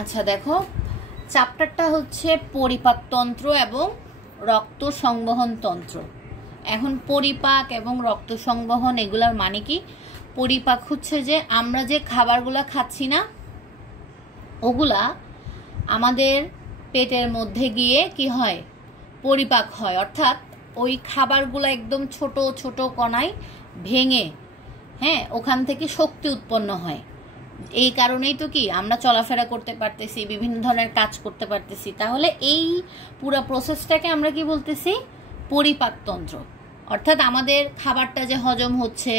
আচ্ছা দেখো, চ্যাপ্টারটা হচ্ছে পরিপাকতন্ত্র এবং রক্ত সংবহন তন্ত্র। এখন পরিপাক এবং রক্ত সংবহন এগুলার মানে কি? পরিপাক হচ্ছে যে আমরা যে খাবারগুলা খাচ্ছি না, ওগুলা আমাদের পেটের মধ্যে গিয়ে কি হয়, পরিপাক হয়। অর্থাৎ ওই খাবারগুলো একদম ছোট ছোট কণায় ভেঙে ওখান থেকে শক্তি উৎপন্ন হয়। এই কারণেই তো কি আমরা চলাফেরা করতে পারতেছি, বিভিন্ন ধরনের কাজ করতে পারতেছি। তাহলে এই পুরো প্রসেসটাকে আমরা কি বলতেছি? পরিপাকতন্ত্র। অর্থাৎ আমাদের খাবারটা যে হজম হচ্ছে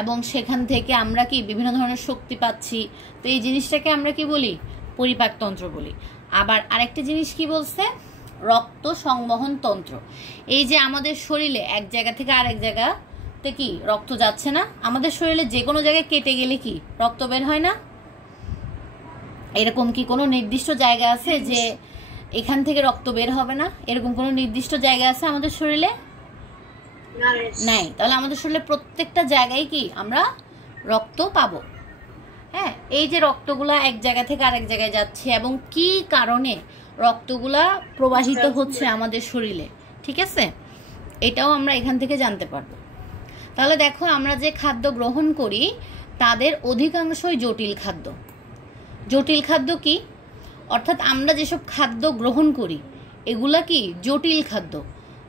এবং সেখান থেকে আমরা কি বিভিন্ন ধরনের শক্তি পাচ্ছি, তো এই জিনিসটাকে আমরা কি বলি? পরিপাকতন্ত্র বলি। আবার আরেকটা জিনিস কি বলছে? রক্ত সংবহন তন্ত্র। এই যে আমাদের শরীরে এক জায়গা থেকে আরেক জায়গাতে কি রক্ত যাচ্ছে না? আমাদের শরীরে যে কোনো জায়গায় কেটে গেলে কি রক্ত বের হয় না? এরকম কি কোনো নির্দিষ্ট জায়গা আছে যে এখান থেকে রক্ত বের হবে না? এরকম কোনো নির্দিষ্ট জায়গা আছে আমাদের শরীরে? নাই। তাহলে আমাদের শরীরে প্রত্যেকটা জায়গায় কি আমরা রক্ত পাবো। এই যে রক্তগুলা এক জায়গা থেকে আরেক জায়গায় যাচ্ছে এবং কি কারণে রক্তগুলা প্রবাহিত হচ্ছে আমাদের শরীরে, ঠিক আছে, এটাও আমরা এখান থেকে জানতে পারবো। তাহলে দেখো, আমরা যে খাদ্য গ্রহণ করি তাদের অধিকাংশই জটিল খাদ্য। জটিল খাদ্য কি? অর্থাৎ আমরা যেসব খাদ্য গ্রহণ করি এগুলা কি জটিল খাদ্য।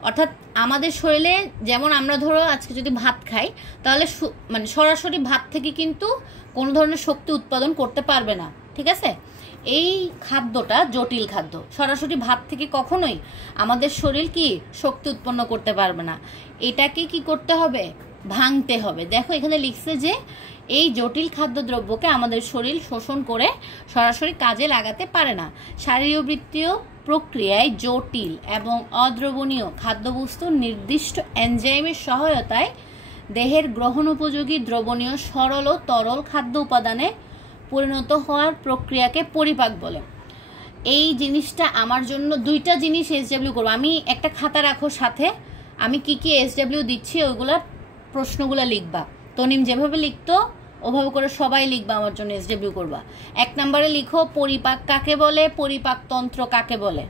অর্থাৎ আমাদের শরীরে যেমন আমরা ধরো আজকে যদি ভাত খাই, তাহলে মানে সরাসরি ভাত থেকে কিন্তু কোনো ধরনের শক্তি উৎপাদন করতে পারবে না, ঠিক আছে? এই খাদ্যটা জটিল খাদ্য। সরাসরি ভাত থেকে কখনোই আমাদের শরীর কি শক্তি উৎপন্ন করতে পারবে না। এটাকে কি করতে হবে? ভাঙতে হবে। দেখো এখানে লিখছে যে এই জটিল খাদ্যদ্রব্যকে আমাদের শরীর শোষণ করে সরাসরি কাজে লাগাতে পারে না। শারীরবৃত্তীয় প্রক্রিয়ায় জটিল এবং অদ্রবণীয় খাদ্যবস্তুর নির্দিষ্ট এনজাইমের সহায়তায় দেহের গ্রহণ উপযোগী দ্রবণীয় সরল ও তরল খাদ্য উপাদানে পরিণত হওয়ার প্রক্রিয়াকে পরিপাক বলে। এই জিনিসটা আমার জন্য দুইটা জিনিস এসডব্লিউ করবো। আমি একটা খাতা রাখো সাথে, আমি কি কি এসডব্লিউ দিচ্ছি ওইগুলা প্রশ্নগুলো লিখবা। তনিম যেভাবে লিখতো ওভাবে করে সবাই লিখবা, আমার জন্য এসডব্লিউ করবা। 1 নম্বরে লিখো পরিপাক কাকে বলে, পরিপাকতন্ত্র কাকে বলে।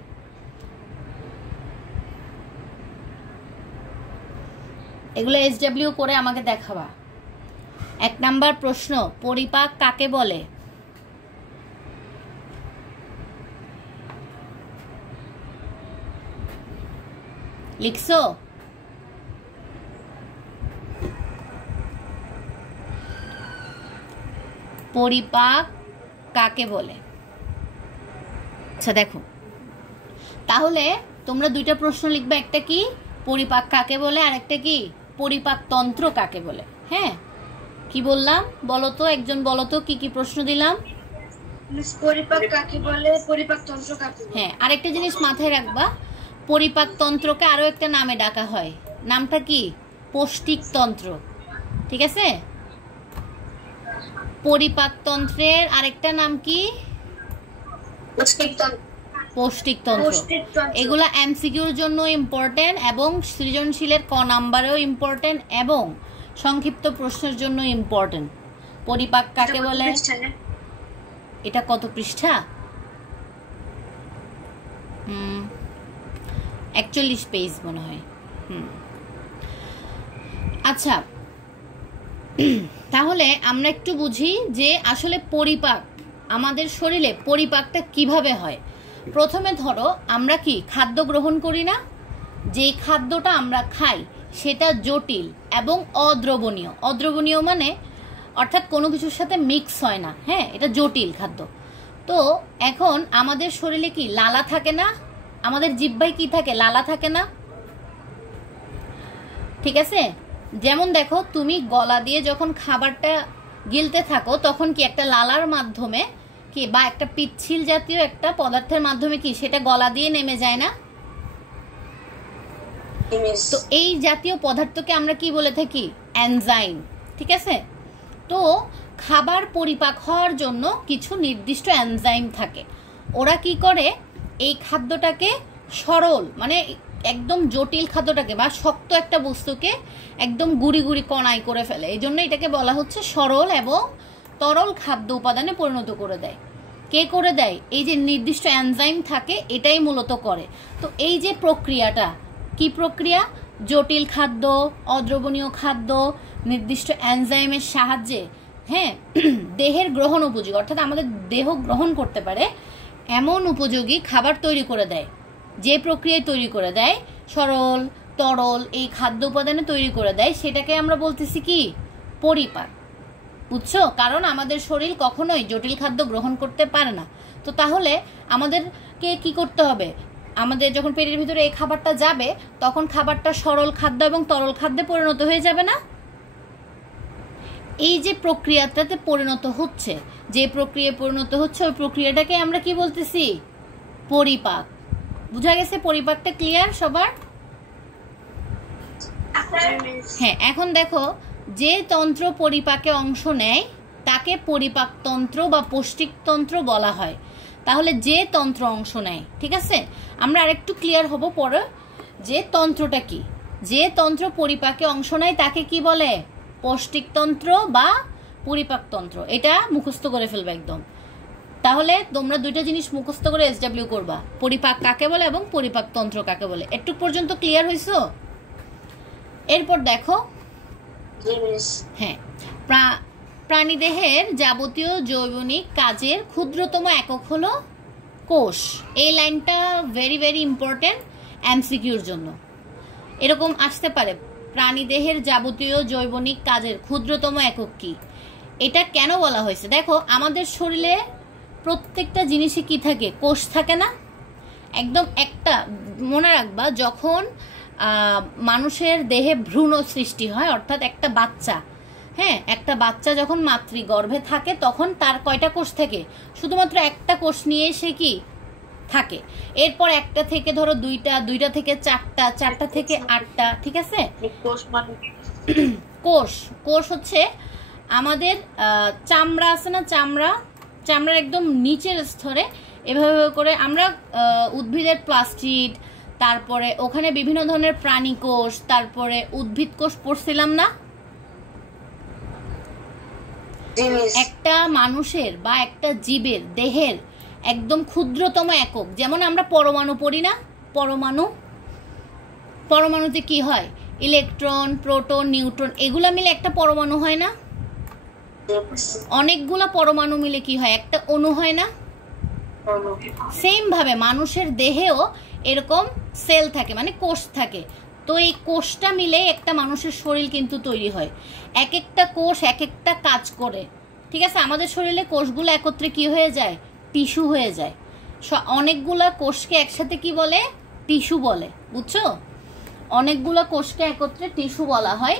এগুলো এসডব্লিউ করে আমাকে দেখাবা। 1 নম্বর প্রশ্ন, পরিপাক কাকে বলে? লিখছো? পরিপাক কাকে বলে? আচ্ছা দেখো, তাহলে তোমরা দুইটা প্রশ্ন লিখবে, একটা কি পরিপাক কাকে বলে আর একটা কি পরিপাকতন্ত্র কাকে বলে। কি বললাম বলো তো, একজন বলো তো কি কি প্রশ্ন দিলাম? পরিপাক কাকে বলে, পরিপাকতন্ত্র কাকে বলে। আরেকটা জিনিস মাথায় রাখবা, পরিপাকতন্ত্রকে আরো একটা নামে ডাকা হয়। নামটা কি? পৌষ্টিকতন্ত্র, ঠিক আছে? পরিপাকতন্ত্রের আরেকটা নাম কি? পৌষ্টিকতন্ত্র। এগুলা এমসিকিউর জন্য ইম্পর্টেন্ট এবং সৃজনশীলের ক নাম্বারেও ইম্পর্টেন্ট এবং সংক্ষিপ্ত প্রশ্নের জন্য ইম্পর্টেন্ট। পরিপাক কাকে বলে? এটা কত পৃষ্ঠা? 41 পেজ মনে হয়। আচ্ছা, তাহলে আমরা একটু বুঝি যে আসলে পরিপাক আমাদের শরীরে পরিপাকটা কিভাবে হয়। প্রথমে ধরো আমরা কি খাদ্য গ্রহণ করি না, যে খাদ্যটা আমরা খাই সেটা জটিল এবং অদ্রবণীয়। অদ্রবণীয় মানে অর্থাৎ কোনো কিছুর সাথে মিক্স হয় না। এটা জটিল খাদ্য। তো এখন আমাদের শরীরে কি লালা থাকে না? আমাদের জিহ্বায় কি থাকে? লালা থাকে না, ঠিক আছে? যেমন দেখো, তুমি গলা দিয়ে যখন খাবারটা গিলতে থাকো তখন কি একটা লালার মাধ্যমে কি বা একটা পিচ্ছিল জাতীয় একটা পদার্থের মাধ্যমে কি সেটা গলা দিয়ে নেমে যায় না? তো এই জাতীয় পদার্থকে আমরা কি বলে থাকি? এনজাইম, ঠিক আছে? তো খাবার পরিপাক হওয়ার জন্য কিছু নির্দিষ্ট এনজাইম থাকে। ওরা কি করে, এই খাদ্যটাকে সরল মানে একদম জটিল খাদ্যটাকে বা শক্ত একটা বস্তুকে একদম গুড়ি গুড়ি কণায় করে ফেলে। এই জন্য এটাকে বলা হচ্ছে সরল এবং তরল খাদ্য উপাদানে পরিণত করে দেয়। কে করে দেয়? এই যে নির্দিষ্ট এনজাইম থাকে এটাই মূলত করে। তো এই যে প্রক্রিয়াটা, কি প্রক্রিয়া? জটিল খাদ্য, অদ্রবণীয় খাদ্য নির্দিষ্ট এনজাইমের সাহায্যে, হ্যাঁ, দেহের গ্রহণ উপযোগী, অর্থাৎ আমাদের দেহ গ্রহণ করতে পারে এমন উপযোগী খাবার তৈরি করে দেয়। যে প্রক্রিয়ায় তৈরি করে দেয়, সরল তরল এই খাদ্য উপাদানে তৈরি করে দেয়, সেটাকে আমরা বলতেছি কি? পরিপাক। বুঝছো? কারণ আমাদের শরীর কখনোই জটিল খাদ্য গ্রহণ করতে পারে না। তো তাহলে আমাদেরকে কি করতে হবে? আমাদের যখন পেটের ভিতরে এই খাবারটা যাবে, তখন খাবারটা সরল খাদ্য এবং তরল খাদ্যে পরিণত হয়ে যাবে না? এই যে প্রক্রিয়াটাতে পরিণত হচ্ছে, যে প্রক্রিয়ায় পরিণত হচ্ছে, ওই প্রক্রিয়াটাকে আমরা কি বলতেছি? পরিপাক। বুঝা গেছে? পরিপাকটা ক্লিয়ার সবার? হ্যাঁ, এখন দেখো, যে তন্ত্র পরিপাকে অংশ নেয় তাকে পরিপাকতন্ত্র বা পৌষ্টিকতন্ত্র বলা হয়। তাহলে যে তন্ত্র অংশ নেয়, ঠিক আছে? আমরা আরেকটু ক্লিয়ার হব পরে যে তন্ত্রটা কি। যে তন্ত্র পরিপাকে অংশ নেয় তাকে কি বলে? পৌষ্টিকতন্ত্র বা পরিপাকতন্ত্র। এটা মুখস্থ করে ফেলবে একদম। তাহলে তোমরা দুইটা জিনিস মুখস্থ করে SW করবা, পরিপাক কাকে বলে এবং পরিপাকতন্ত্র কাকে বলে। একটু পর্যন্ত ক্লিয়ার হইছো? এরপর দেখো, হ্যাঁ, প্রাণীদেহের যাবতীয় জৈবনিক কাজের ক্ষুদ্রতম একক হলো কোষ। এই লাইনটা ভেরি ভেরি ইম্পর্টেন্ট MCQর জন্য। এরকম আসতে পারে, প্রাণীদেহের যাবতীয় জৈবনিক কাজের ক্ষুদ্রতম একক কি? এটা কেন বলা হয়েছে? দেখো, আমাদের শরীরে প্রত্যেকটা জিনিসে কি থাকে? কোষ থাকে না? একদম একটা মনে রাখবা, যখন মানুষের দেহে ভ্রূণ সৃষ্টি হয়, অর্থাৎ একটা বাচ্চা, হ্যাঁ, একটা বাচ্চা যখন মাতৃগর্ভে থাকে তখন তার কয়টা কোষ থাকে? শুধুমাত্র একটা কোষ নিয়ে সে কি থাকে। এরপর একটা থেকে ধরো দুইটা, দুইটা থেকে চারটা, চারটা থেকে আটটা, ঠিক আছে? কোষ, কোষ হচ্ছে আমাদের চামড়া আছে না, চামড়ার একদম নিচের স্তরে এভাবে করে আমরা উদ্ভিদের প্লাস্টিড, তারপরে ওখানে বিভিন্ন ধরনের প্রাণী কোষ, তারপরে উদ্ভিদ কোষ পড়ছিলাম না? একটা মানুষের বা একটা জীবের দেহের একদম ক্ষুদ্রতম একক, যেমন আমরা পরমাণু পড়ি না? পরমাণুতে কি হয়? ইলেকট্রন, প্রোটন, নিউট্রন এগুলা মিলে একটা পরমাণু হয় না? অনেকগুলা পরমাণু মিলে কি হয়? একটা অণু হয় না? সেম ভাবে মানুষের দেহেও এরকম সেল থাকে, মানে কোষ থাকে। তো এই কোষটা মিলে একটা মানুষের শরীর কিন্তু তৈরি হয়। এক একটা কোষ এক একটা কাজ করে, ঠিক আছে? আমাদের শরীরে কোষগুলো একত্রে কি হয়ে যায়? টিস্যু হয়ে যায়। অনেকগুলা কোষকে একসাথে কি বলে? টিস্যু বলে। বুঝছো? অনেকগুলো কোষকে একত্রে টিস্যু বলা হয়।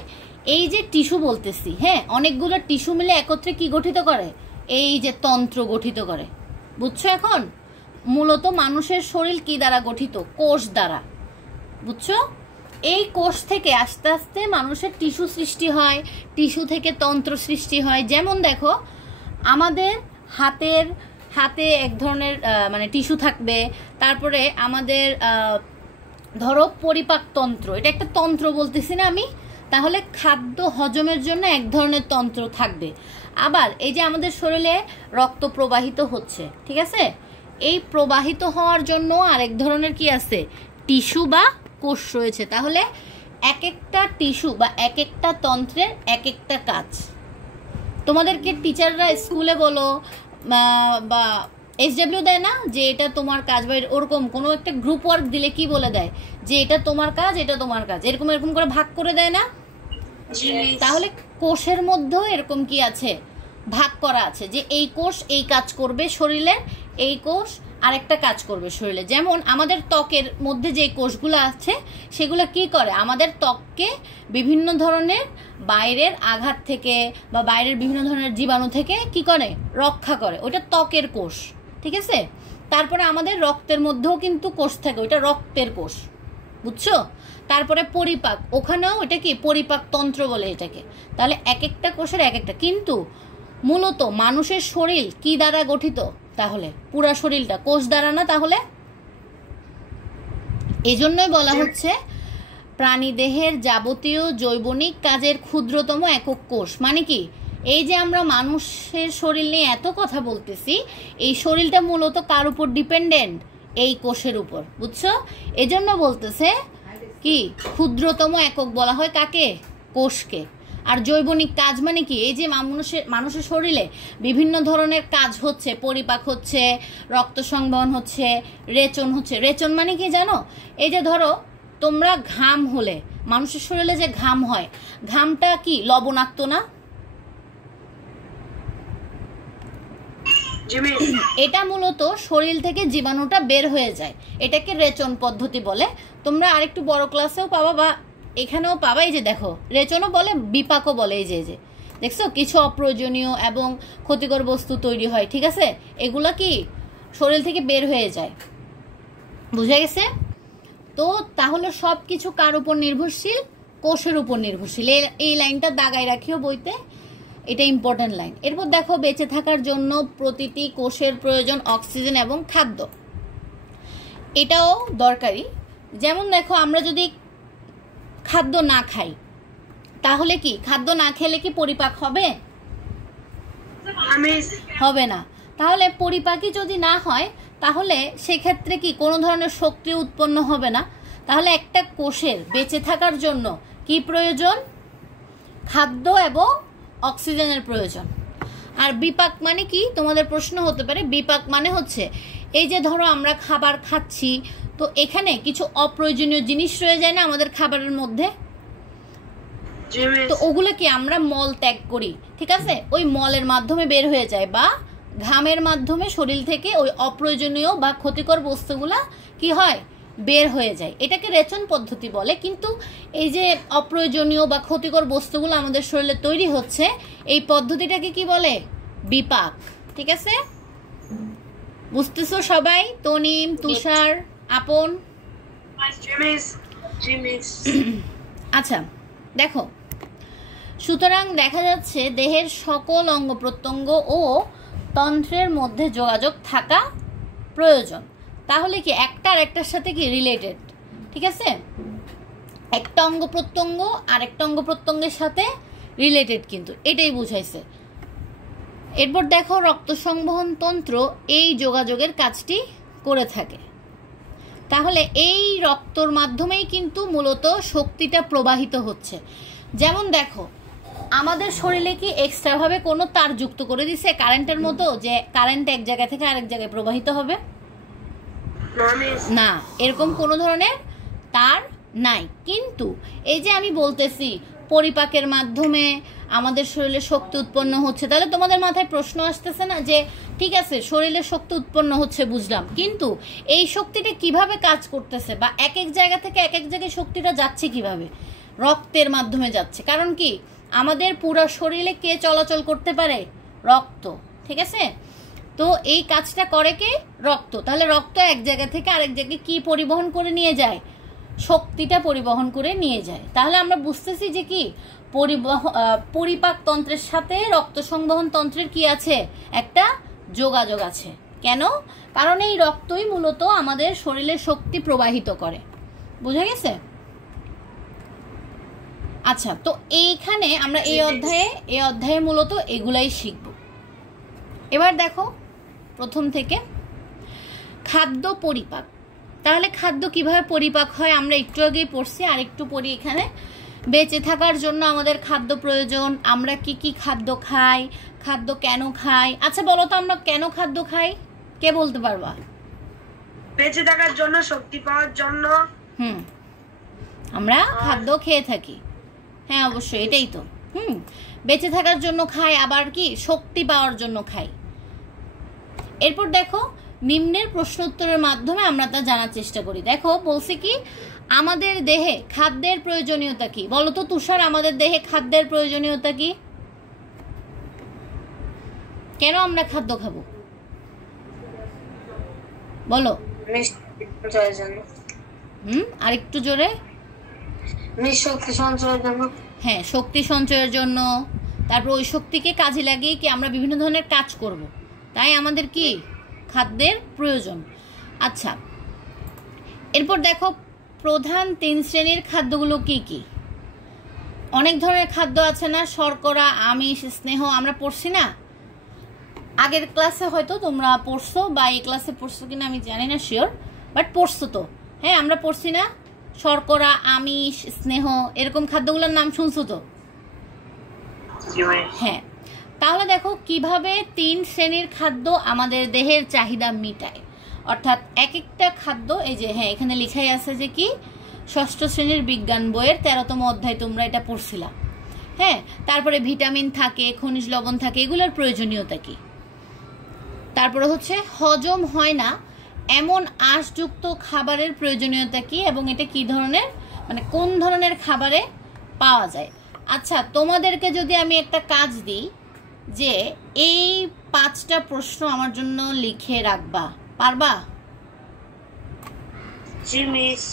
এই যে টিস্যু বলতেছি, হ্যাঁ, অনেকগুলো টিস্যু মিলে একত্রে কি গঠিত করে? এই যে তন্ত্র গঠিত করে। বুঝছো? এখন মূলত মানুষের শরীর কি দ্বারা গঠিত? কোষ দ্বারা। বুঝছো? এই কোষ থেকে আস্তে আস্তে মানুষের টিস্যু সৃষ্টি হয়, টিস্যু থেকে তন্ত্র সৃষ্টি হয়। যেমন দেখো, আমাদের হাতে এক ধরনের মানে টিস্যু থাকবে, তারপরে আমাদের ধরো পরিপাকতন্ত্র, এটা একটা তন্ত্র বলতেছি না আমি? তাহলে খাদ্য হজমের জন্য এক ধরনের তন্ত্র থাকবে। আবার এই যে আমাদের শরীরে রক্ত প্রবাহিত হচ্ছে, ঠিক আছে? এই প্রবাহিত হওয়ার জন্য আরেক ধরনের কি আছে? টিস্যু বা কোষ রয়েছে। তাহলে এক একটা টিস্যু বা এক একটা তন্ত্রের এক একটা কাজ। তোমাদেরকে টিচাররা স্কুলে বলো বা SW দেয় না যে এটা তোমার কাজ, বা ওরকম কোনো একটা গ্রুপ ওয়ার্ক দিলে কি বলে দেয় যে এটা তোমার কাজ, এটা তোমার কাজ, এরকম এরকম করে ভাগ করে দেয় না? তাহলে কোষের মধ্যেও এরকম কি আছে? ভাগ করা আছে যে এই কোষ এই কাজ করবে শরীরে, এই কোষ আরেকটা কাজ করবে শরীরে। যেমন আমাদের ত্বকের মধ্যে যে কোষগুলো আছে সেগুলো কি করে? আমাদের ত্বককে বিভিন্ন ধরনের বাইরের আঘাত থেকে বা বাইরের বিভিন্ন ধরনের জীবাণু থেকে কি করে? রক্ষা করে। ওইটা ত্বকের কোষ, ঠিক আছে? তারপরে আমাদের রক্তের মধ্যেও কিন্তু কোষ থাকে, ওইটা রক্তের কোষ। বুঝছো? তারপরে পরিপাক, ওখানেও এটা কি? পরিপাকতন্ত্র বলে এটাকে। তাহলে এক একটা কোষের এক একটা। কিন্তু মূলত মানুষের শরীর কি দ্বারা গঠিত? তাহলে পুরা শরীরটা কোষ দ্বারা না? তাহলে এজন্যই বলা হচ্ছে প্রাণীদেহের যাবতীয় জৈবনিক কাজের ক্ষুদ্রতম একক কোষ। মানে কি? এই যে আমরা মানুষের শরীর নিয়ে এত কথা বলতেছি, এই শরীরটা মূলত কার উপর ডিপেন্ডেন্ট? এই কোষের উপর, বুঝছো? এজন্য বলতেছে কি ক্ষুদ্রতম একক বলা হয় কাকে? কোষকে। আর জৈবনিক কাজ মানে কি? এই যে মানুষের শরীরে বিভিন্ন ধরনের কাজ হচ্ছে, পরিপাক হচ্ছে, রক্ত সংবহন হচ্ছে, রেচন হচ্ছে। রেচন মানে কি জানো? এই যে ধরো তোমরা ঘাম হলে, মানুষের শরীরে যে ঘাম হয়, ঘামটা কি লবণাক্ত না? এটা মূলত শরীর থেকে জীবাণুটা বের হয়ে যায়, এটাকে রেচন পদ্ধতি বলে। তোমরা আরেকটু বড় ক্লাসেও পাবা বা এখানেও পাবা। এই যে দেখো, রেচনও বলে, বিপাকও বলে। এই যে দেখছো, কিছু অপ্রয়োজনীয় এবং ক্ষতিকর বস্তু তৈরি হয়, ঠিক আছে? এগুলা কি শরীর থেকে বের হয়ে যায়, বুঝা গেছে? তো তাহলে সব কিছু কার উপর নির্ভরশীল? কোষের উপর নির্ভরশীল। এই লাইনটা দাগায় রাখিও বইতে, এটা ইম্পর্টেন্ট লাইন। এরপর দেখো, বেঁচে থাকার জন্য প্রতিটি কোষের প্রয়োজন অক্সিজেন এবং খাদ্য, এটাও দরকারি। যেমন দেখো, আমরা যদি খাদ্য না খাই, তাহলে কি খাদ্য না খেলে কি পরিপাক হবে? হবে না। তাহলে পরিপাকই যদি না হয়, তাহলে সেক্ষেত্রে কি কোনো ধরনের শক্তি উৎপন্ন হবে না। তাহলে একটা কোষের বেঁচে থাকার জন্য কি প্রয়োজন? খাদ্য এবং অক্সিজেনের প্রয়োজন। আর বিপাক মানে কি? তোমাদের প্রশ্ন হতে পারে, বিপাক মানে হচ্ছে এই যে ধরো আমরা খাবার খাচ্ছি, তো এখানে কিছু অপ্রয়োজনীয় জিনিস রয়ে যায় না আমাদের খাবারের মধ্যে? তো ওগুলো কি আমরা মল ত্যাগ করি, ঠিক আছে? ওই মলের মাধ্যমে বের হয়ে যায়, বা ঘামের মাধ্যমে শরীর থেকে ওই অপ্রয়োজনীয় বা ক্ষতিকর বস্তুগুলা কি হয়? বের হয়ে যায়। এটাকে রেচন পদ্ধতি বলে। কিন্তু এই যে অপ্রয়োজনীয় বা ক্ষতিকর বস্তুগুলো আমাদের শরীরে তৈরি হচ্ছে, এই পদ্ধতিটাকে কি বলে? বিপাক, ঠিক আছে? বুঝতেছো সবাই? তনিম, তুষার, আপন? আচ্ছা দেখো, সুতরাং দেখা যাচ্ছে দেহের সকল অঙ্গ প্রত্যঙ্গ ও তন্ত্রের মধ্যে যোগাযোগ থাকা প্রয়োজন। তাহলে কি একটা আর একটার সাথে কি রিলেটেড, ঠিক আছে? একটা অঙ্গ প্রত্যঙ্গ আর একটা অঙ্গ প্রত্যঙ্গের সাথে রিলেটেড, কিন্তু এটাই বুঝাইছে। এরপর দেখো, রক্ত সংবহন তন্ত্র এই যোগাযোগের কাজটি করে থাকে। তাহলে এই রক্তর মাধ্যমেই কিন্তু মূলত শক্তিটা প্রবাহিত হচ্ছে। যেমন দেখো, আমাদের শরীরে কি এক্সট্রাভাবে কোনো তার যুক্ত করে দিছে কারেন্টের মতো, যে কারেন্ট এক জায়গা থেকে আরেক জায়গায় প্রবাহিত হবে? না, এরকম কোনো ধরনের তার নাই। কিন্তু এই যে আমি বলতেছি পরিপাকের মাধ্যমে আমাদের শরীরে শক্তি উৎপন্ন হচ্ছে, তাহলে তোমাদের মাথায় প্রশ্ন আসতেছে না যে ঠিক আছে শরীরে শক্তি উৎপন্ন হচ্ছে বুঝলাম, কিন্তু এই শক্তিটা কিভাবে কাজ করতেছে, বা এক এক জায়গা থেকে এক এক জায়গায় শক্তিটা যাচ্ছে কিভাবে? রক্তের মাধ্যমে যাচ্ছে। কারণ কি আমাদের পুরো শরীরে কে চলাচল করতে পারে? রক্ত, ঠিক আছে? তো এই কাজটা করে কে? রক্ত। তাহলে রক্ত এক জায়গা থেকে আরেক জায়গায় কি পরিবহন করে নিয়ে যায়? শক্তিটা পরিবহন করে নিয়ে যায়। তাহলে আমরা বুঝতেছি যে কি পরিপাক তন্ত্রের সাথে রক্ত সংবহন তন্ত্রের কি আছে? একটা যোগাযোগ আছে। কেন? কারণ এই রক্তই মূলত আমাদের শরীরে শক্তি প্রবাহিত করে। বুঝা গেছে? আচ্ছা, তো এইখানে আমরা এই অধ্যায়ে মূলত এগুলাই শিখব। এবার দেখো প্রথম থেকে, খাদ্য পরিপাক। তাহলে খাদ্য কিভাবে পরিপাক হয় আমরা একটু আগেই পড়ছি, আর একটু পড়ি এখানে। বেঁচে থাকার জন্য আমাদের খাদ্য প্রয়োজন। আমরা কি কি খাদ্য খাই, খাদ্য কেন খাই? আচ্ছা বলো তো, আমরা কেন খাদ্য খাই? কে বলতে পারবা? বেঁচে থাকার জন্য, শক্তি পাওয়ার জন্য। আমরা খাদ্য খেয়ে থাকি। হ্যাঁ অবশ্যই, এটাই তো। বেঁচে থাকার জন্য খাই, আবার কি শক্তি পাওয়ার জন্য খাই। এরপর দেখো, নিম্নের প্রশ্ন উত্তরের মাধ্যমে আমরা তা জানার চেষ্টা করি। দেখো বলছি কি, আমাদের দেহে খাদ্যের প্রয়োজনীয়তা কি? বলো তো তুষার, আমাদের দেহে খাদ্যের প্রয়োজনীয়তা কি? কেন আমরা খাদ্য খাবো বলো? আরেকটু জোরে। শক্তি সঞ্চয়ের জন্য। হ্যাঁ, শক্তি সঞ্চয়ের জন্য। তারপর ওই শক্তিকে কাজে লাগিয়ে কি আমরা বিভিন্ন ধরনের কাজ করব, তাই আমাদের কি খাদ্যের প্রয়োজন। আচ্ছা, এরপর দেখো প্রধান 3 শ্রেণীর খাদ্যগুলো কি কি? অনেক ধরনের খাদ্য আছে না, শর্করা, আমিষ, স্নেহ, আমরা পড়ছি না আগের ক্লাসে, হয়তো তোমরা পড়ছো বা এই ক্লাসে পড়ছো কিনা আমি জানি না শিওর, বাট পড়ছো তো। হ্যাঁ, আমরা পড়ছি না শর্করা, আমিষ, স্নেহ, এরকম খাদ্যগুলোর নাম শুনছো তো? হ্যাঁ, তাহলে দেখো কিভাবে 3 শ্রেণীর খাদ্য আমাদের দেহের চাহিদা মিটায়। অর্থাৎ এক একটা খাদ্য, এই যে হ্যাঁ এখানে লেখাই আছে যে কি, 6ষ্ঠ শ্রেণীর বিজ্ঞান বইয়ের 13তম অধ্যায় তোমরা এটা পড়ছিলা। হ্যাঁ, তারপরে ভিটামিন থাকে, খনিজ লবণ থাকে, এগুলোর প্রয়োজনীয়তা কি। তারপরে হচ্ছে হজম হয় না এমন আঁশযুক্ত খাবারের প্রয়োজনীয়তা কি, এবং এটা কি ধরনের, মানে কোন ধরনের খাবারে পাওয়া যায়। আচ্ছা, তোমাদেরকে যদি আমি একটা কাজ দিই যে এই 5টা প্রশ্ন আমার জন্য লিখে রাখবা, পারবা? জি মিস।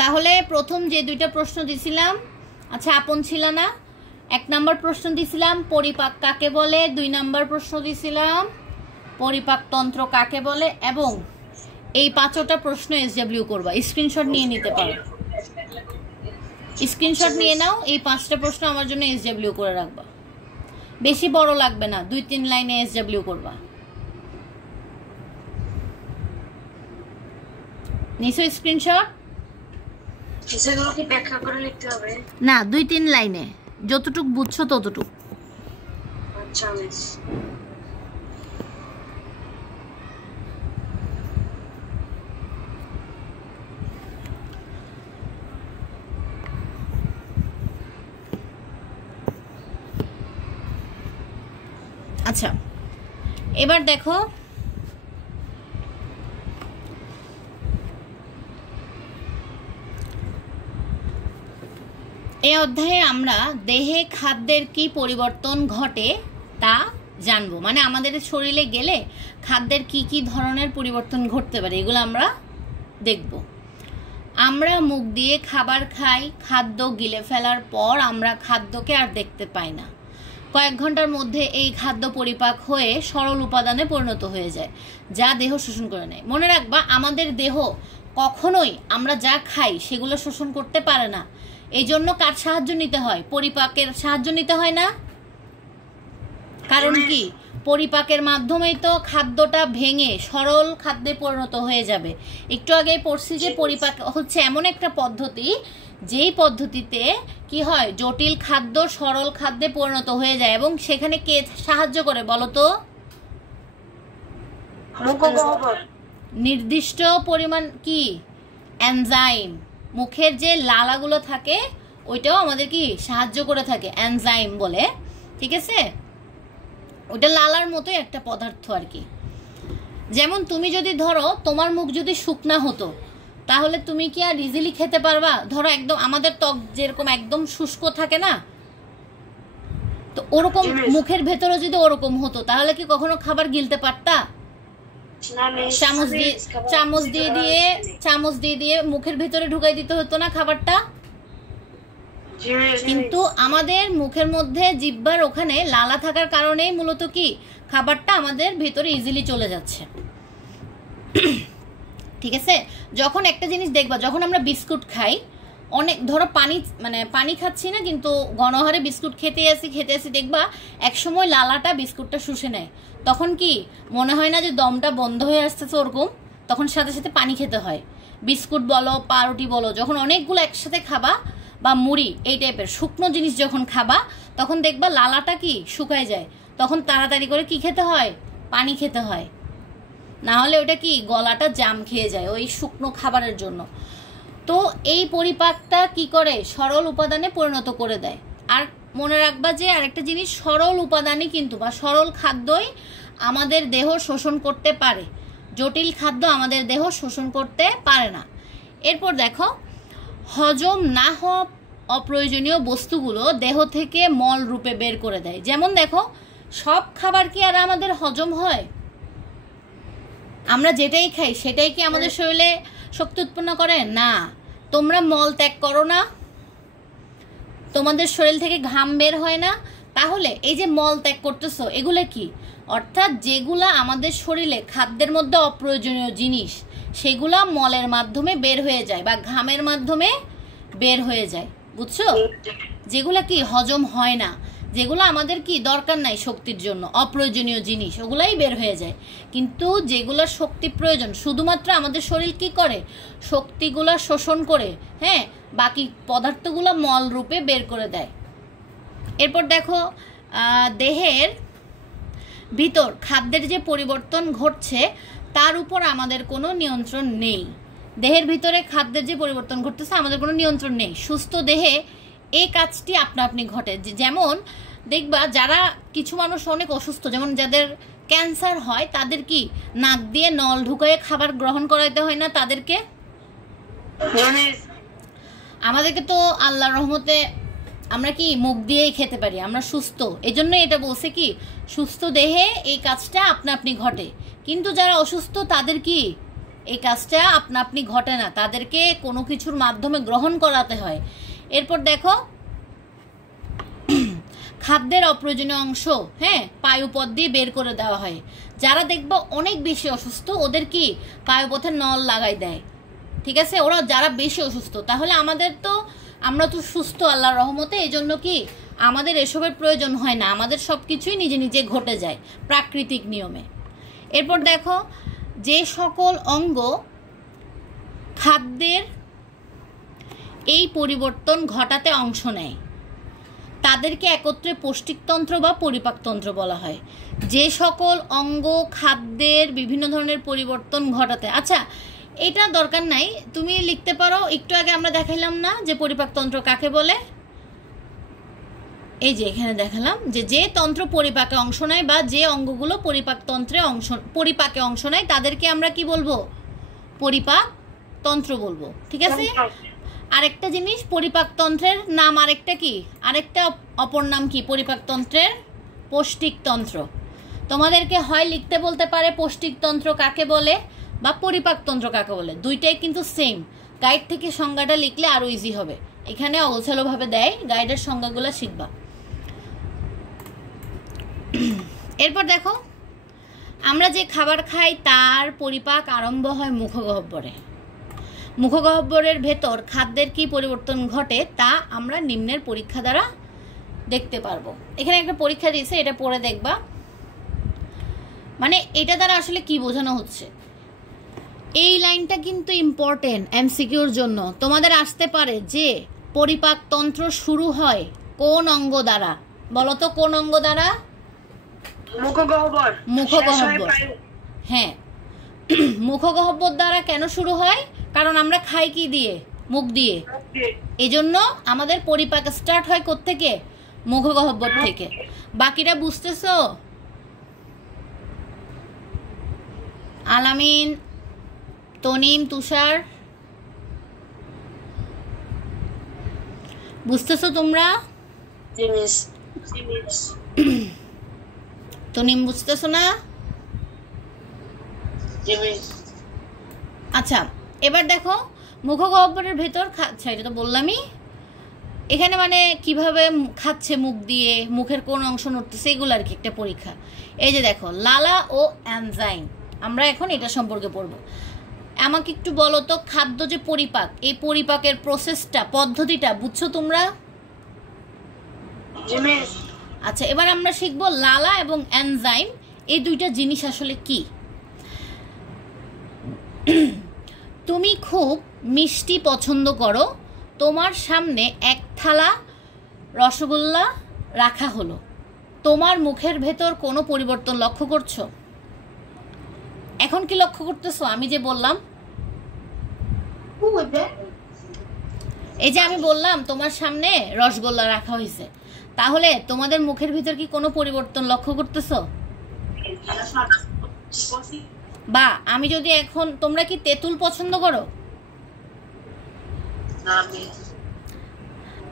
তাহলে প্রথম যে 2টা প্রশ্ন দিছিলাম, আচ্ছা আপন ছিল না, 1 নম্বর প্রশ্ন দিছিলাম পরিপাক কাকে বলে, 2 নম্বর প্রশ্ন দিছিলাম পরিপাকতন্ত্র কাকে বলে, এবং এই 5টা প্রশ্ন এসডব্লিউ করবা। স্ক্রিনশট নিয়ে নিতে পারো, স্ক্রিনশট নিয়ে নাও, এই 5টা প্রশ্ন আমার জন্য এসডব্লিউ করে রাখবা। বেশি বড় লাগবে না, 2-3 লাইনে এসডব্লিউ করবা। নিশ্চয় স্ক্রিনশট সেগুলো কি ব্যাখ্যা করে লিখতে হবে? না, 2-3 লাইনে যতটুক বুঝছো ততটুক। আচ্ছা মিস। আচ্ছা, এবার দেখো এই অধ্যায়ে আমরা দেহে খাদ্যের কি পরিবর্তন ঘটে তা জানবো। মানে আমাদের শরীরে গেলে খাদ্যের কি কি ধরনের পরিবর্তন ঘটতে পারে এগুলো আমরা দেখব। আমরা মুখ দিয়ে খাবার খাই, খাদ্য গিলে ফেলার পর আমরা খাদ্যকে আর দেখতে পাই না। কয়েক ঘন্টার মধ্যে এই খাদ্য পরিপাক হয়ে সরল উপাদানে পরিণত হয়ে যায়, যা দেহ শোষণ করে নেয়। মনে রাখবা, আমাদের দেহ কখনোই আমরা যা খাই সেগুলো শোষণ করতে পারে না। এই জন্য কার সাহায্য নিতে হয়? পরিপাকের সাহায্য নিতে হয় না? কারণ কি, পরিপাকের মাধ্যমেই তো খাদ্যটা ভেঙে সরল খাদ্যে পরিণত হয়ে যাবে। একটু আগে পড়ছি যে পরিপাক হচ্ছে এমন একটা পদ্ধতি যেই পদ্ধতিতে কি হয়, জটিল খাদ্য সরল খাদ্যে পরিণত হয়ে যায়। এবং সেখানে কে সাহায্য করে বলো তো? নির্দিষ্ট পরিমাণ কি এনজাইম, মুখের যে লালাগুলো থাকে ওইটাও আমাদের কি সাহায্য করে থাকে, এনজাইম বলে। ঠিক আছে, ওইটা লালার মতোই একটা পদার্থ আর কি। যেমন তুমি যদি ধরো তোমার মুখ যদি শুকনা হতো, তাহলে তুমি কি আর ইজিলি খেতে পারবা? ধরো একদম আমাদের ত্বক যেরকম একদম শুষ্ক থাকে না, তো ওরকম মুখের ভেতরে যদি ওরকম হতো তাহলে কি কখনো খাবার গিলতে পারতা? চামচ দিয়ে দিয়ে মুখের ভেতরে ঢুকাই দিতে হতো না খাবারটা। কিন্তু আমাদের মুখের মধ্যে জিহ্বার ওখানে লালা থাকার কারণেই মূলত কি খাবারটা আমাদের ভেতরে ইজিলি চলে যাচ্ছে। ঠিক আছে, যখন একটা জিনিস দেখবা, যখন আমরা বিস্কুট খাই, অনেক ধরো পানি খাচ্ছি না কিন্তু গণহারে বিস্কুট খেতে আসি, দেখবা একসময় লালাটা বিস্কুটটা শুষে নেয়। তখন কি মনে হয় না যে দমটা বন্ধ হয়ে আসতেছে ওরকম? তখন সাথে সাথে পানি খেতে হয়। বিস্কুট বলো, পাউরুটি বলো, যখন অনেকগুলো একসাথে খাবা বা মুড়ি এই টাইপের শুকনো জিনিস যখন খাবা, তখন দেখবা লালাটা কি শুকায় যায়। তখন তাড়াতাড়ি করে কি খেতে হয়? পানি খেতে হয়, না হলে ওটা কি গলাটা জাম খেয়ে যায় ওই শুকনো খাবারের জন্য। তো এই পরিপাকটা কি করে? সরল উপাদানে পরিণত করে দেয়। আর মনে রাখবা যে আরেকটা জিনিস, সরল উপাদানই কিন্তু বা সরল খাদ্যই আমাদের দেহ শোষণ করতে পারে, জটিল খাদ্য আমাদের দেহ শোষণ করতে পারে না। এরপর দেখো, হজম না হওয়া অপ্রয়োজনীয় বস্তুগুলো দেহ থেকে মল রূপে বের করে দেয়। যেমন দেখো, সব খাবার কি আর আমাদের হজম হয়? আমরা যেটাই খাই সেটাই কি আমাদের শরীরে শক্তি উৎপন্ন করে? না। তোমরা মল ত্যাগ করো না, তোমাদের শরীর থেকে ঘাম বের হয় না, তাহলে এই যে মল ত্যাগ করতেছো এগুলো কি? অর্থাৎ যেগুলা আমাদের শরীরে খাদ্যের মধ্যে অপ্রয়োজনীয় জিনিস, সেগুলা মলের মাধ্যমে বের হয়ে যায় বা ঘামের মাধ্যমে বের হয়ে যায়। বুঝছো? যেগুলো কি হজম হয় না, যেগুলো আমাদের কি দরকার নাই শক্তির জন্য, অপ্রয়োজনীয় জিনিস, ওগুলাই বের হয়ে যায়। কিন্তু যেগুলোর শক্তি প্রয়োজন, শুধুমাত্র আমাদের শরীর কি করে, শক্তিগুলো শোষণ করে, হ্যাঁ, বাকি পদার্থগুলো মল রূপে বের করে দেয়। এরপর দেখো দেহের ভিতর খাদ্যের যে পরিবর্তন ঘটছে তার উপর আমাদের কোনো নিয়ন্ত্রণ নেই। দেহের ভিতরে খাদ্যের যে পরিবর্তন ঘটতেছে আমাদের কোনো নিয়ন্ত্রণ নেই। সুস্থ দেহে এই কাজটি আপনা আপনি ঘটে। যেমন দেখবা যারা কিছু মানুষ অনেক অসুস্থ, যেমন যাদের ক্যান্সার হয়, তাদের কি নাক দিয়ে নল ঢুকায়ে খাবার গ্রহণ করাইতে হয় না তাদেরকে? আমাদেরকে তো আল্লাহর রহমতে আমরা কি মুখ দিয়েই খেতে পারি, আমরা সুস্থ। এই জন্য এটা বলছে কি সুস্থ দেহে এই কাজটা আপনা আপনি ঘটে। কিন্তু যারা অসুস্থ তাদের কি এই কাজটা আপনা আপনি ঘটে না, তাদেরকে কোনো কিছুর মাধ্যমে গ্রহণ করাতে হয়। এরপর দেখো খাদ্যের অপ্রয়োজনীয় অংশ, হ্যাঁ, পায়ুপথ দিয়ে বের করে দেওয়া হয়। যারা দেখবো অনেক বেশি অসুস্থ ওদের কি পায়ুপথে নল লাগাই দেয়, ঠিক আছে? ওরা যারা বেশি অসুস্থ, তাহলে আমরা তো সুস্থ আল্লাহর রহমতে, এই জন্য কি আমাদের এসবের প্রয়োজন হয় না, আমাদের সব কিছুই নিজে নিজে ঘটে যায় প্রাকৃতিক নিয়মে। এরপর দেখো যে সকল অঙ্গ খাদ্যের এই পরিবর্তন ঘটাতে অংশ নেয় তাদেরকে একত্রে পৌষ্টিকতন্ত্র বা পরিপাকতন্ত্র বলা হয়। যে সকল অঙ্গ খাদ্যের বিভিন্ন ধরনের পরিবর্তন ঘটাতে, আচ্ছা এটা দরকার নাই, তুমি লিখতে পারো। একটু আগে আমরা দেখাইলাম না যে পরিপাকতন্ত্র কাকে বলে? এই যে এখানে দেখালাম যে তন্ত্র পরিপাকে অংশ নেয় বা যে অঙ্গগুলো পরিপাকে অংশ নেয় তাদেরকে আমরা কি বলবো? পরিপাকতন্ত্র বলবো, ঠিক আছে? আরেকটা জিনিস, পরিপাকতন্ত্রের নাম আরেকটা অপর নাম কি? পরিপাকতন্ত্রের পৌষ্টিকতন্ত্র। তোমাদেরকে হয় লিখতে বলতে পারে পৌষ্টিকতন্ত্র কাকে বলে বা পরিপাকতন্ত্র কাকে বলে, দুইটাই কিন্তু সেম। গাইড থেকে সংজ্ঞাটা লিখলে আরো ইজি হবে, এখানে অগোছালোভাবে দেয়, গাইডের সংজ্ঞাগুলো শিখবা। এরপর দেখো আমরা যে খাবার খাই তার পরিপাক আরম্ভ হয় মুখগহ্বরে। মুখগহ্বরের ভেতর খাদ্যের কি পরিবর্তন ঘটে তা আমরা নিম্নের পরীক্ষা দ্বারা দেখতে পারবো। এখানে একটা পরীক্ষা দিয়েছে, এটা পড়ে দেখবা। মানে এটা দ্বারা আসলে কি বোঝানো হচ্ছে, এই লাইনটা কিন্তু ইম্পর্টেন্ট এমসিকিউর জন্য। তোমাদের আসতে পারে যে পরিপাকতন্ত্র শুরু হয় কোন অঙ্গ দ্বারা? বলো তো কোন অঙ্গ দ্বারা? মুখগহ্বর। হ্যাঁ, মুখগহ্বর দ্বারা কেন শুরু হয়? কারণ আমরা খাই কি দিয়ে? মুখ দিয়ে। এজন্য আমাদের পরিপাক স্টার্ট হয় কোত্থেকে? মুখগহ্বর থেকে। বাকিটা বুঝতেছো? আলামিন, তনিম, তুষার, বুঝতেছো তোমরা? তনিম বুঝতেছো না? আচ্ছা এবার দেখো মুখগহ্বরের ভেতর আচ্ছা এটা তো বললামই, এখানে মানে কিভাবে খাচ্ছে মুখ দিয়ে, মুখের কোন অংশ নড়তেছে, এগুলো আর কি একটা পরীক্ষা। এই যে দেখো লালা ও এনজাইম, আমরা এখন এটা সম্পর্কে পড়বো। আমাকে একটু বলো তো খাদ্য যে পরিপাক, এই পরিপাকের প্রসেসটা, পদ্ধতিটা বুঝছো তোমরা? আচ্ছা এবার আমরা শিখবো লালা এবং এনজাইম এই দুইটা জিনিস আসলে কি। তুমি খুব মিষ্টি পছন্দ করো, তোমার সামনে এক থালা রসগোল্লা রাখা হলো, তোমার মুখের ভেতর কোনো পরিবর্তন লক্ষ্য করছো? এখন কি লক্ষ্য করতেছো? আমি যে বললাম, এই যে আমি বললাম তোমার সামনে রসগোল্লা রাখা হয়েছে, তাহলে তোমাদের মুখের ভিতর কি কোনো পরিবর্তন লক্ষ্য করতেছো? বা আমি যদি এখন, তোমরা কি তেঁতুল পছন্দ করো?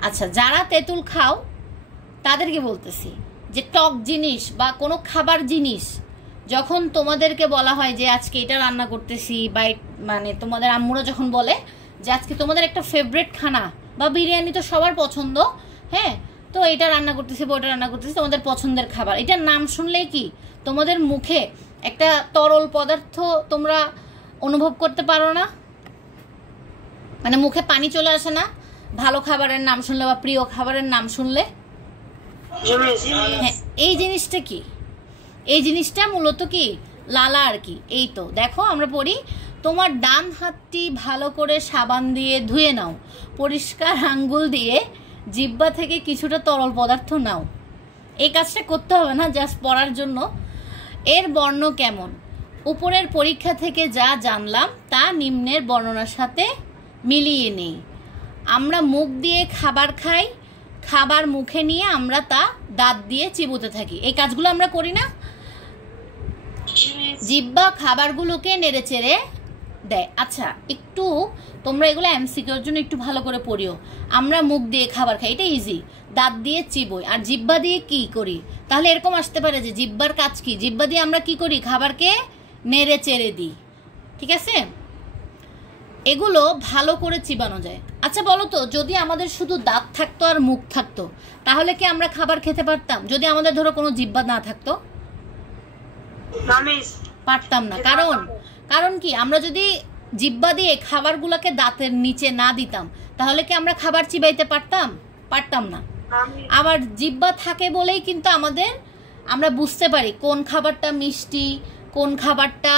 আচ্ছা যারা তেঁতুল খাও তাদেরকে বলতেছি যে টক জিনিস বা কোনো খাবার জিনিস যখন তোমাদেরকে বলা হয় যে আজকে এটা রান্না করতেছি, বা মানে তোমাদের আম্মুরা যখন বলে যে আজকে তোমাদের একটা ফেভারিট খানা, বা বিরিয়ানি তো সবার পছন্দ, হ্যাঁ, তো এটা রান্না করতেছি বা ওটা রান্না করতেছি, তোমাদের পছন্দের খাবার, এটার নাম শুনলেই কি তোমাদের মুখে একটা তরল পদার্থ তোমরা অনুভব করতে পারো না? মানে মুখে পানি চলে আসে না? ভালো খাবারের নাম শুনলে বা প্রিয় খাবারের নাম শুনলে? হ্যাঁ, এই জিনিসটা কি? এই জিনিসটা মূলত কি লালা আর কি। এই তো দেখো আমরা পড়ি, তোমার ডান হাতটি ভালো করে সাবান দিয়ে ধুয়ে নাও, পরিষ্কার আঙ্গুল দিয়ে জিহ্বা থেকে কিছুটা তরল পদার্থ নাও। এই কাজটা করতে হবে না, জাস্ট পড়ার জন্য। এর বর্ণ কেমন? উপরের পরীক্ষা থেকে যা জানলাম তা নিম্নের বর্ণনার সাথে মিলিয়ে নেই। আমরা মুখ দিয়ে খাবার খাই, খাবার মুখে নিয়ে আমরা তা দাঁত দিয়ে চিবোতে থাকি। এই কাজগুলো আমরা করি না? জিহ্বা খাবারগুলোকে নেড়ে চেড়ে দেয়। আচ্ছা, একটু তোমরা এগুলো এমসিকিউর জন্য একটু ভালো করে পড়িও। আমরা মুখ দিয়ে খাবার খাই, এটা ইজি, দাঁত দিয়ে চিবোই, আর জিহ্বা দিয়ে কি করি? তাহলে এরকম আসতে পারে যে জিহ্বার কাজ কি? জিহ্বা দিয়ে আমরা কি করি? খাবারকে নেড়ে চেড়ে দিই। ঠিক আছে, এগুলো ভালো করে চিবানো যায়। আচ্ছা বলো তো, যদি আমাদের শুধু দাঁত থাকতো আর মুখ থাকতো তাহলে কি আমরা খাবার খেতে পারতাম? যদি আমাদের ধরো কোনো জিহ্বা না থাকতো? পারতাম না। কারণ কি, আমরা যদি জিহ্বা দিয়ে খাবারগুলোকে দাঁতের নিচে না দিতাম তাহলে কি আমরা খাবার চিবাইতে পারতাম না। আবার জিহ্বা থাকে বলেই কিন্তু আমরা বুঝতে পারি কোন খাবারটা মিষ্টি, কোন খাবারটা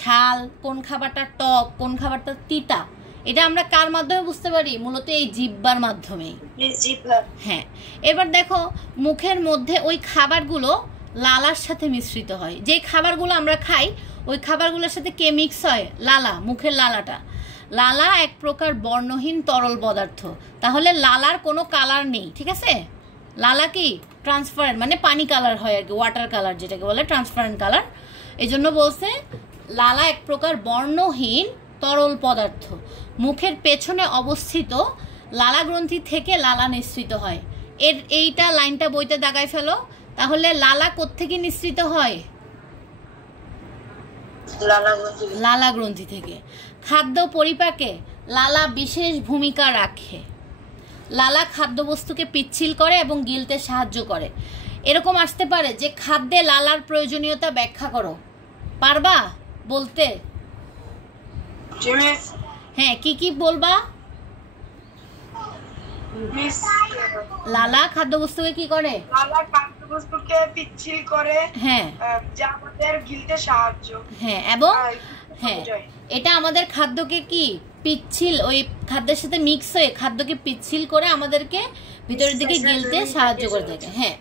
ঝাল, কোন খাবারটা টক, কোন খাবারটা তিতা। এটা আমরা কার মাধ্যমে বুঝতে পারি? মূলত এই জিহ্বার মাধ্যমেই। হ্যাঁ, এবার দেখো মুখের মধ্যে ওই খাবারগুলো লালার সাথে মিশ্রিত হয়। যে খাবারগুলো আমরা খাই ওই খাবারগুলোর সাথে কে মিক্স হয়? লালা, মুখের লালাটা। লালা এক প্রকার বর্ণহীন তরল পদার্থ, তাহলে লালার কোনো কালার নেই। ঠিক আছে, লালা কি ট্রান্সপারেন্ট, মানে পানি কালার হয় আর কি, ওয়াটার কালার যেটাকে বলে ট্রান্সপারেন্ট কালার। এই জন্য বলছে লালা এক প্রকার বর্ণহীন তরল পদার্থ। মুখের পেছনে অবস্থিত লালা গ্রন্থি থেকে লালা নিঃসৃত হয়। এইটা লাইনটা বইতে দাগায় ফেলো। তাহলে লালা কোত্থেকে নিঃসৃত হয়? লালা গ্রন্থি থেকে। খাদ্য পরিপাকে লালা বিশেষ ভূমিকা রাখে। লালা খাদ্যবস্তুকে পিচ্ছিল করে এবং গিলতে সাহায্য করে। এরকম আসতে পারে যে খাদ্যে লালার প্রয়োজনীয়তা ব্যাখ্যা করো, পারবা বলতে? হ্যাঁ, কি বলবা? লালা খাদ্যবস্তুকে কি করে? লালা খাদ্যবস্তুকে পিচ্ছিল করে, হ্যাঁ, যা আমাদের গিলতে সাহায্য। হ্যাঁ, এবং হ্যাঁ, এটা আমাদের খাদ্যকে কি পিচ্ছিল, ওই খাদ্যের সাথে মিক্স হয়ে খাদ্যকে পিচ্ছিল করে আমাদেরকে ভিতরের দিকে গিলতে সাহায্য করে থাকে। হ্যাঁ,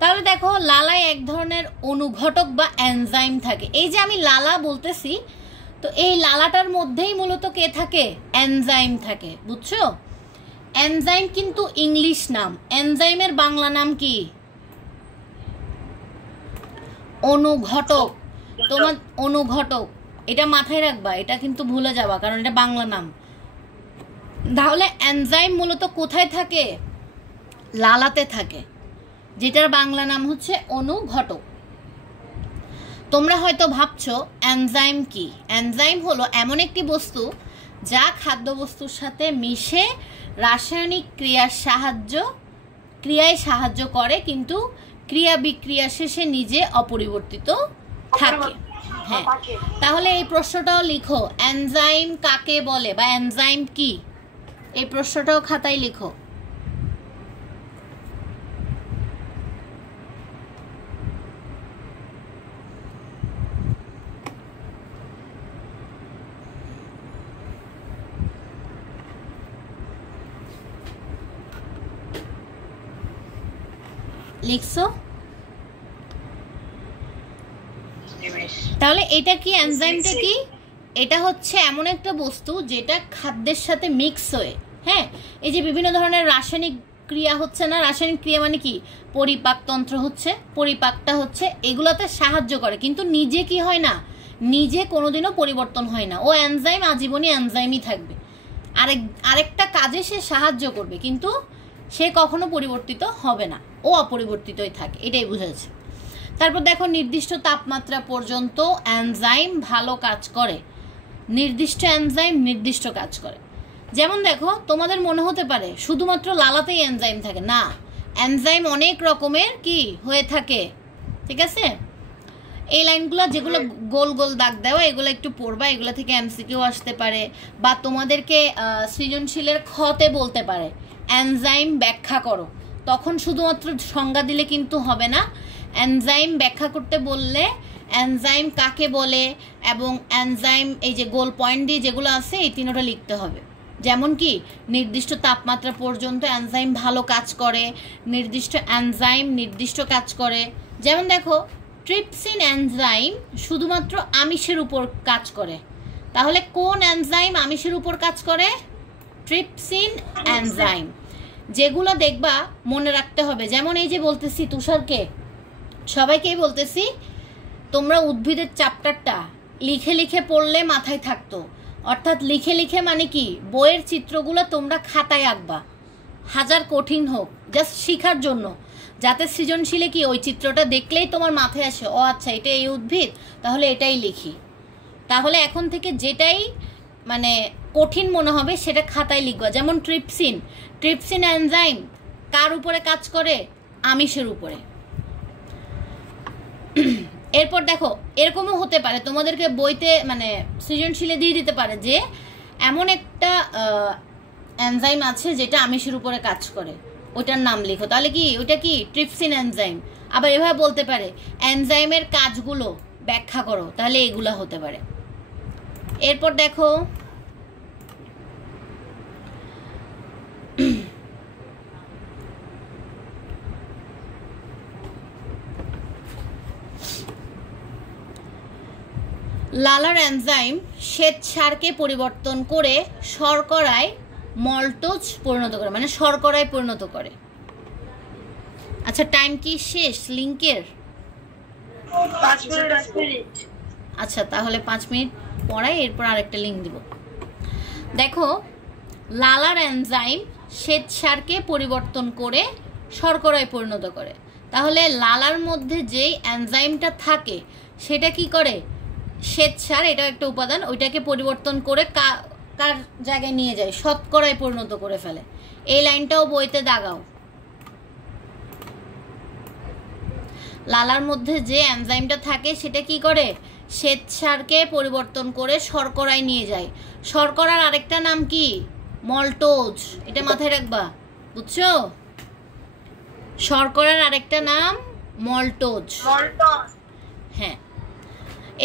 তাহলে দেখো লালায় এক ধরনের অনুঘটক বা এনজাইম থাকে। এই যে আমি লালা বলতেছি, তো এই লালাটার মধ্যেই মূলত কে থাকে? এনজাইম থাকে, বুঝছো? এনজাইম কিন্তু ইংলিশ নাম, এনজাইমের বাংলা নাম কি? অনুঘটক। তোমার অনুঘটক, এটা মাথায় রাখবা, এটা কিন্তু ভুলে যাবা কারণ এটা বাংলা নাম। তাহলে এনজাইম মূলত কোথায় থাকে? লালাতে থাকে, যেটার বাংলা নাম হচ্ছে অনুঘটক। তোমরা হয়তো ভাবছো এনজাইম কি? এনজাইম হলো এমন একটি বস্তু যা খাদ্যবস্তুর সাথে মিশে রাসায়নিক ক্রিয়ায় সাহায্য করে, কিন্তু ক্রিয়া বিক্রিয়া শেষে নিজে অপরিবর্তিত থাকে। হ্যাঁ, তাহলে এই প্রশ্নটাও লিখো, এনজাইম কাকে বলে বা এনজাইম কি? এই প্রশ্নটাও খাতায় লিখো। লিখছো? তাহলে এটা কি? এনজাইমটা কি? এটা হচ্ছে এমন একটা বস্তু যেটা খাদ্যের সাথে মিক্স হয়ে, হ্যাঁ, এই যে বিভিন্ন ধরনের রাসায়নিক ক্রিয়া হচ্ছে না, রাসায়নিক ক্রিয়া মানে কি? পরিপাকতন্ত্র হচ্ছে, পরিপাকটা হচ্ছে, এগুলোতে সাহায্য করে, কিন্তু নিজে কি হয় না, নিজে কোনোদিনও পরিবর্তন হয় না। ও এনজাইম আজীবনই এনজাইমই থাকবে, আরেকটা কাজে সে সাহায্য করবে, কিন্তু সে কখনো পরিবর্তিত হবে না, ও অপরিবর্তিতই থাকে, এটাই বোঝাচ্ছে। তারপর দেখো নির্দিষ্ট তাপমাত্রা পর্যন্ত এনজাইম ভালো কাজ করে। নির্দিষ্ট এনজাইম নির্দিষ্ট কাজ করে। যেমন দেখো তোমাদের মনে হতে পারে শুধুমাত্র লালাতেই এনজাইম থাকে, না, এনজাইম অনেক রকমের কি হয়ে থাকে। ঠিক আছে, এই লাইনগুলো যেগুলো গোল গোল দাগ দেওয়া এগুলো একটু পড়বা, এগুলো থেকে এমসিকিউ আসতে পারে, বা তোমাদেরকে সৃজনশীলের খতে বলতে পারে এনজাইম ব্যাখ্যা করো, তখন শুধুমাত্র সংজ্ঞা দিলে কিন্তু হবে না। এনজাইম ব্যাখ্যা করতে বললে এনজাইম কাকে বলে এবং এনজাইম এই যে গোল পয়েন্ট দিয়ে যেগুলো আছে এই তিনটা লিখতে হবে। যেমন কি নির্দিষ্ট তাপমাত্রা পর্যন্ত এনজাইম ভালো কাজ করে, নির্দিষ্ট এনজাইম নির্দিষ্ট কাজ করে। যেমন দেখো ট্রিপসিন এনজাইম শুধুমাত্র আমিষের উপর কাজ করে, তাহলে কোন এনজাইম আমিষের উপর কাজ করে? Trypsin enzyme. যেগুলো দেখবা মনে রাখতে হবে, যেমন এই যে বলতেছি তুষারকে সবাইকেই বলতেছি তোমরা উদ্ভিদের চ্যাপ্টারটা লিখে লিখে পড়লে মাথায় থাকতো। অর্থাৎ লিখে লিখে মানে কি বইয়ের চিত্রগুলো তোমরা খাতায় আঁকবা, হাজার কঠিন হোক, জাস্ট শেখার জন্য, যাতে সৃজনশীলে কি ওই চিত্রটা দেখলেই তোমার মাথায় আসে ও আচ্ছা এটা এই উদ্ভিদ, তাহলে এটাই লিখি। তাহলে এখন থেকে যেটাই মানে কঠিন মনে হবে সেটা খাতায় লিখবা। যেমন ট্রিপসিন, ট্রিপসিন এনজাইম কার উপরে কাজ করে? আমিষের উপরে। এরপর দেখো এরকমও হতে পারে তোমাদেরকে বইতে মানে সৃজনশীলে দিয়ে দিতে পারে যে এমন একটা এনজাইম আছে যেটা আমিষের উপরে কাজ করে, ওইটার নাম লিখো, তাহলে কি ওইটা কি? Trypsin enzyme. আবার এভাবে বলতে পারে এনজাইমের কাজগুলো ব্যাখ্যা করো, তাহলে এগুলা হতে পারে। এরপর দেখো লালার এনজাইম শ্বেতসারকে পরিবর্তন করে শর্করায় মল্টোজ পরিণত করে, মানে শর্করায় পরিণত করে। আচ্ছা টাইম কি শেষ লিংকের? 5 মিনিট। আচ্ছা তাহলে 5 মিনিট পড়াই, এরপর আরেকটা লিংক দিব। দেখো লালার এনজাইম শ্বেতসারকে পরিবর্তন করে শর্করায় পরিণত করে, তাহলে লালার মধ্যে যেই এনজাইমটা থাকে সেটা কি করে? শ্বেতসার, এটা একটা উপাদান, ওইটাকে পরিবর্তন করে কার জায়গায় নিয়ে যায়? শর্করায় পরিণত করে ফেলে। এই লাইনটাও বইতে দাগাও। লালার মধ্যে যে এনজাইমটা থাকে সেটা কি করে? শ্বেতসারকে পরিবর্তন করে শর্করায় নিয়ে যায়। শর্করার আরেকটা নাম কি? মল্টোজ। এটা মাথায় রাখবা, বুঝছো? শর্করার আরেকটা নাম মল্টোজ। হ্যাঁ।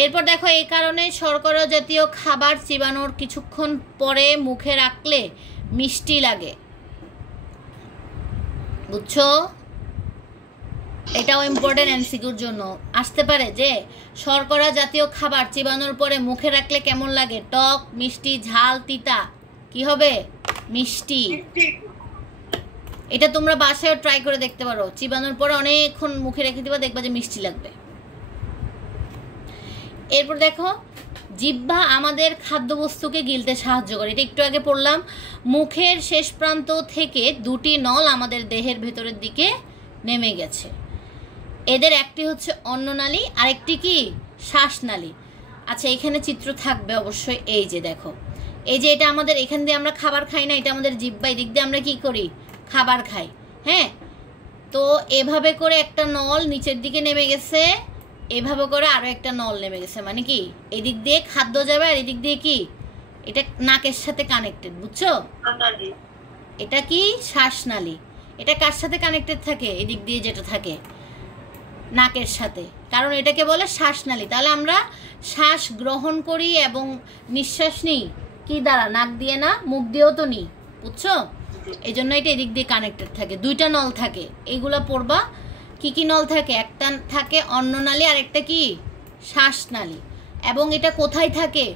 এরপর দেখো এই কারণে শর্করা জাতীয় খাবার চিবানোর কিছুক্ষণ পরে মুখে রাখলে মিষ্টি লাগে, বুঝছো? এটাও ইম্পর্টেন্ট, এমসিকিউর জন্য আসতে পারে যে শর্করা জাতীয় খাবার চিবানোর পরে মুখে রাখলে কেমন লাগে? টক, মিষ্টি, ঝাল, তিতা, কি হবে? মিষ্টি। এটা তোমরা বাসায় ট্রাই করে দেখতে পারো, চিবানোর পরে অনেকক্ষণ মুখে রেখে দিবা, দেখবা যে মিষ্টি লাগবে। এরপর দেখো জিহ্বা আমাদের খাদ্যবস্তুকে গিলতে সাহায্য করে, এটা একটু আগে পড়লাম। মুখের শেষ প্রান্ত থেকে দুটি নল আমাদের দেহের ভেতরের দিকে নেমে গেছে। এদের একটি হচ্ছে অন্ননালী, আরেকটি কি? শ্বাসনালী। আচ্ছা এখানে চিত্র থাকবে অবশ্যই। এই যে দেখো, এই যে এটা আমাদের, এখান দিয়ে আমরা খাবার খাই না, এটা আমাদের জিহ্বা, এদিক দিয়ে আমরা কি করি? খাবার খাই। হ্যাঁ, তো এভাবে করে একটা নল নিচের দিকে নেমে গেছে, এভাবে করে আরো একটা নল নেমে গেছে, মানে কি এদিক দিয়ে খাদ্য যাবে আর এদিক দিয়ে কি? এটা নাকের সাথে কানেক্টেড, বুঝছো? এটা কি? শ্বাসনালী। এটা কার সাথে কানেক্টেড থাকে? এদিক দিয়ে যেটা থাকে নাকের সাথে, কারণ এটাকে বলে শ্বাসনালী। তাহলে আমরা শ্বাস গ্রহণ করি এবং নিঃশ্বাস নিই কি দ্বারা? নাক দিয়ে না, মুখ দিয়েও তো নিই, বুঝছো? এই জন্য এটা এদিক দিয়ে কানেক্টেড থাকে, দুইটা নল থাকে। এইগুলা পড়বা। কি কি নল থাকে? একটা থাকে অন্ননালী, আর একটা কি? শ্বাসনালী। এবং এটা কোথায় থাকে?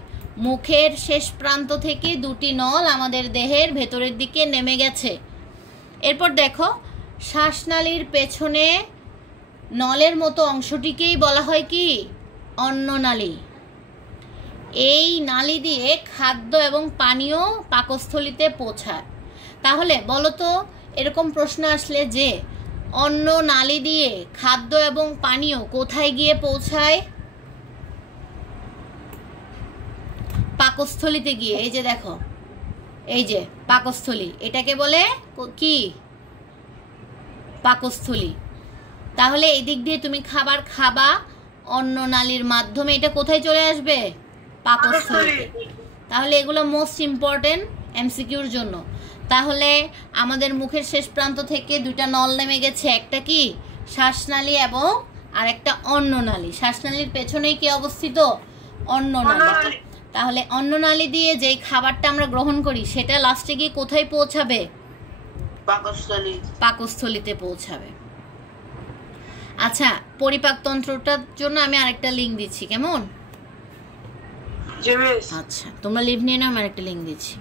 মুখের শেষ প্রান্ত থেকে দুটি নল আমাদের দেহের ভেতরের দিকে নেমে গেছে। এরপর দেখো শ্বাসনালীর পেছনে নলের মতো অংশটিকেই বলা হয় কি? অন্ননালী। এই নালী দিয়ে খাদ্য এবং পানীয় পাকস্থলীতে পৌঁছায়। তাহলে বলো তো, এরকম প্রশ্ন আসলে যে অন্ননালী দিয়ে খাদ্য এবং পানীয় কোথায় গিয়ে পৌঁছায়? পাকস্থলীতে গিয়ে। এই যে দেখো, এই যে পাকস্থলী, এটাকে বলে কি? পাকস্থলী। তাহলে এই দিক দিয়ে তুমি খাবার খাবা, অন্ননালীর মাধ্যমে এটা কোথায় চলে আসবে? পাকস্থলীতে। তাহলে এগুলো মোস্ট ইম্পর্টেন্ট এমসিকিউর জন্য। তাহলে আমাদের মুখের শেষ প্রান্ত থেকে দুইটা নল নেমে গেছে, একটা কি শ্বাসনালী এবং আর একটা অন্ননালী। শ্বাসনালীর পেছনেই কি অবস্থিত? অন্ননালী। তাহলে অন্ননালী দিয়ে যেই খাবারটা আমরা গ্রহণ করি সেটা লাস্টে গিয়ে কোথায় পৌঁছাবে? পাকস্থলীতে পৌঁছাবে। আচ্ছা, পরিপাকতন্ত্রটার জন্য আমি আরেকটা লিঙ্ক দিচ্ছি, কেমন? আচ্ছা, তোমরা লিভ নিয়ে নাও, আমি আরেকটা লিঙ্ক দিচ্ছি।